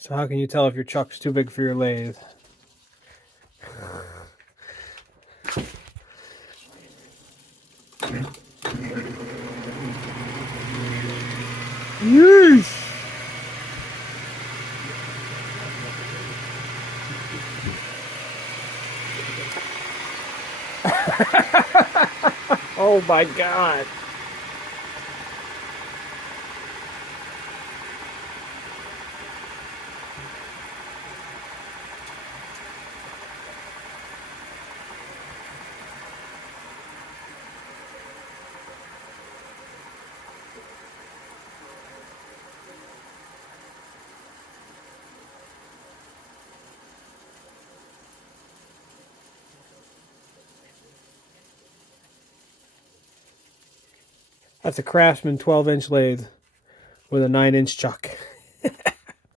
So how can you tell if your chuck's too big for your lathe? Yeesh! Oh my God! That's a Craftsman 12-inch lathe with a 9-inch chuck.